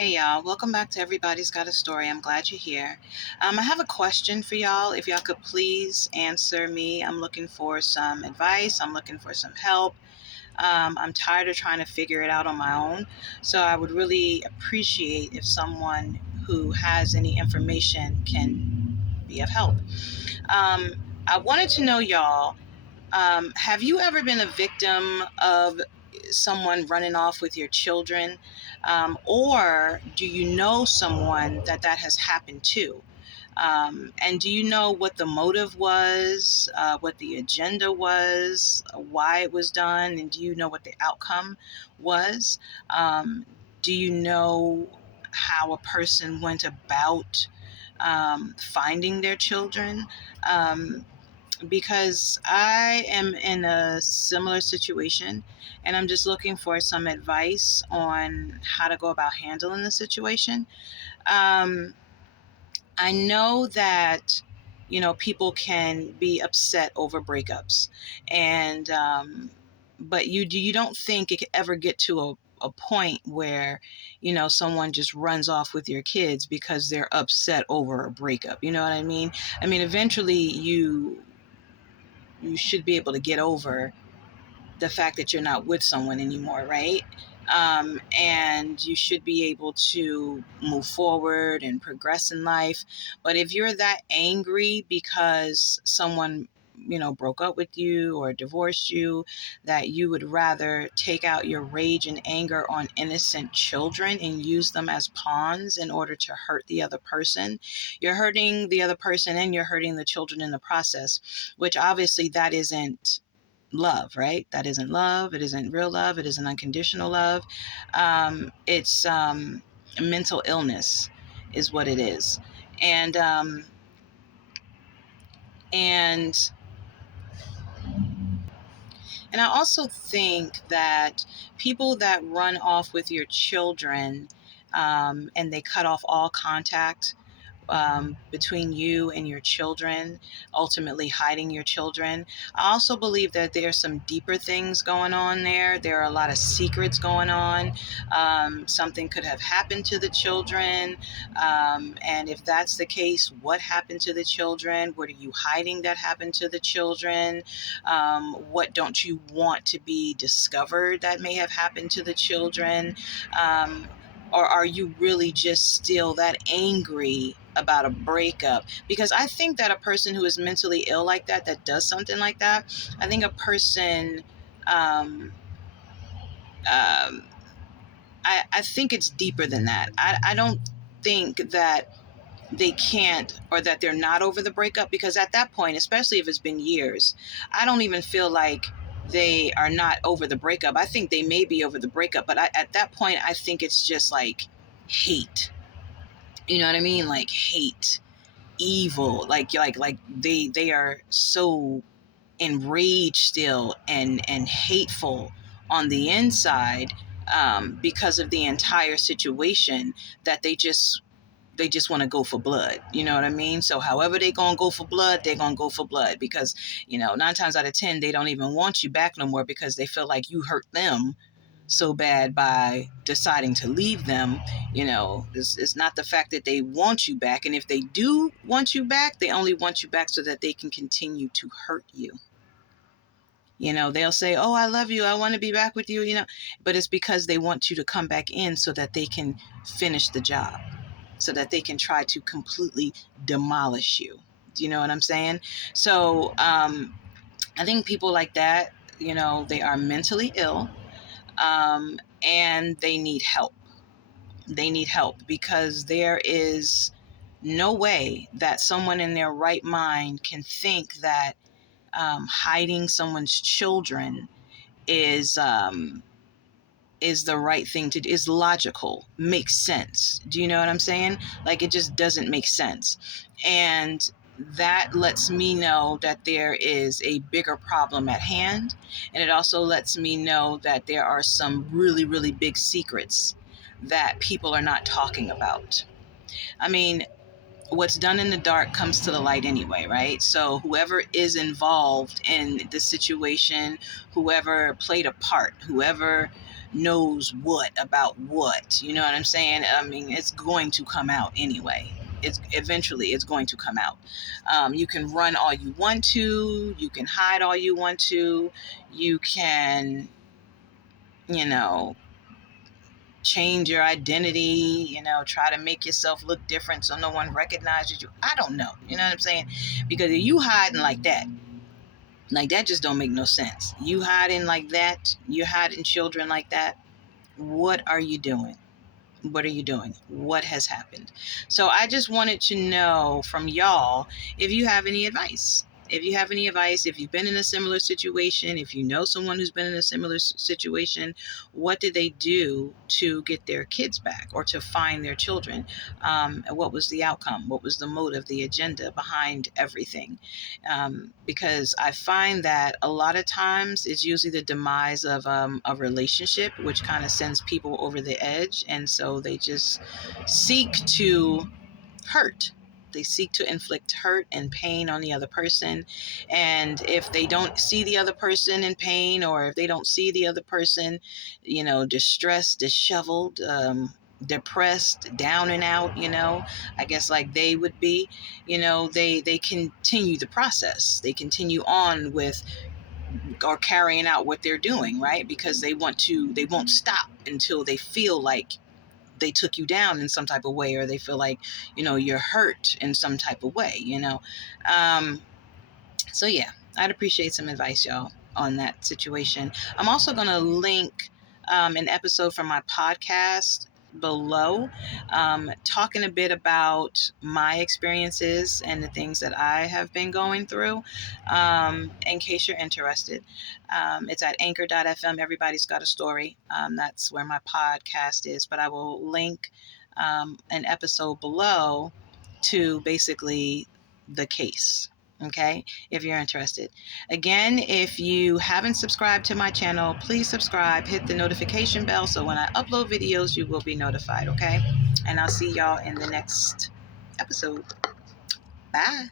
Hey y'all, welcome back to Everybody's Got a Story. I'm glad you're here. I have a question for y'all. If y'all could please answer me, I'm looking for some advice, I'm looking for some help. I'm tired of trying to figure it out on my own. So I would really appreciate if someone who has any information can be of help. Um, I wanted to know, y'all, have you ever been a victim of someone running off with your children? Or do you know someone that has happened to? And do you know what the motive was, what the agenda was, why it was done, and do you know what the outcome was? Um, do you know how a person went about finding their children? Um, because I am in a similar situation and I'm just looking for some advice on how to go about handling the situation. Um, I know that, people can be upset over breakups, and but you don't think it could ever get to a point where someone just runs off with your kids because they're upset over a breakup. You know what I mean? I mean, eventually you should be able to get over the fact that you're not with someone anymore, right? And you should be able to move forward and progress in life. But if you're that angry because someone, broke up with you or divorced you, that you would rather take out your rage and anger on innocent children and use them as pawns in order to hurt the other person, you're hurting the other person and you're hurting the children in the process, which obviously that isn't love, right? That isn't love. It isn't real love. It isn't unconditional love. It's mental illness, is what it is, and and and I also think that people that run off with your children and they cut off all contact between you and your children, ultimately hiding your children. I also believe that there's some deeper things going on there. There are a lot of secrets going on. Something could have happened to the children. And if that's the case, what happened to the children? What are you hiding that happened to the children? What don't you want to be discovered that may have happened to the children? Or are you really just still that angry about a breakup? Because I think that a person who is mentally ill like that does something like that, I think a person, um, um, I think it's deeper than that. I don't think that they can't or that they're not over the breakup, because at that point, especially if it's been years, I don't even feel like they are not over the breakup. I think they may be over the breakup, but at that point, I think it's just like hate. You know what I mean? Like hate, evil. Like they are so enraged still and hateful on the inside, because of the entire situation, that they just want to go for blood. You know what I mean? So however they gonna go for blood, they're gonna go for blood, because 9 times out of 10 they don't even want you back no more, because they feel like you hurt them so bad by deciding to leave them. It's not the fact that they want you back, and if they do want you back, they only want you back so that they can continue to hurt you. They'll say, oh, I love you, I want to be back with you, but it's because they want you to come back in so that they can finish the job, so that they can try to completely demolish you. Do you know what I'm saying? So I think people like that, they are mentally ill, and they need help. They need help, because there is no way that someone in their right mind can think that hiding someone's children is the right thing to do, is logical, makes sense. Do you know what I'm saying? Like, it just doesn't make sense. And that lets me know that there is a bigger problem at hand. And it also lets me know that there are some really, really big secrets that people are not talking about. I mean, what's done in the dark comes to the light anyway, right? So whoever is involved in the situation, whoever played a part, whoever knows what about what. You know what I'm saying? I mean, it's going to come out anyway. It's going to come out. You can run all you want to. You can hide all you want to. You can, you know, change your identity, try to make yourself look different so no one recognizes you. I don't know. You know what I'm saying? Because if you hiding like that just don't make no sense. You hiding like that, you hiding children like that. What are you doing? What are you doing? What has happened? So I just wanted to know from y'all if you have any advice. If you have any advice, if you've been in a similar situation, if you know someone who's been in a similar situation, what did they do to get their kids back or to find their children? What was the outcome? What was the motive, the agenda behind everything? Because I find that a lot of times it's usually the demise of a relationship, which kind of sends people over the edge. And so they just seek to hurt. They seek to inflict hurt and pain on the other person. And if they don't see the other person in pain, or if they don't see the other person, distressed, disheveled, depressed, down and out, I guess like they would be, they continue the process. They continue on with or carrying out what they're doing, right? Because they won't stop until they feel like they took you down in some type of way, or they feel like, you're hurt in some type of way, So yeah, I'd appreciate some advice, y'all, on that situation. I'm also going to link an episode from my podcast below, talking a bit about my experiences and the things that I have been going through, in case you're interested. It's at anchor.fm. Everybody's got a story. That's where my podcast is, but I will link an episode below to basically the case. Okay, if you're interested. Again, if you haven't subscribed to my channel, please subscribe, hit the notification bell so when I upload videos, you will be notified, okay? And I'll see y'all in the next episode. Bye.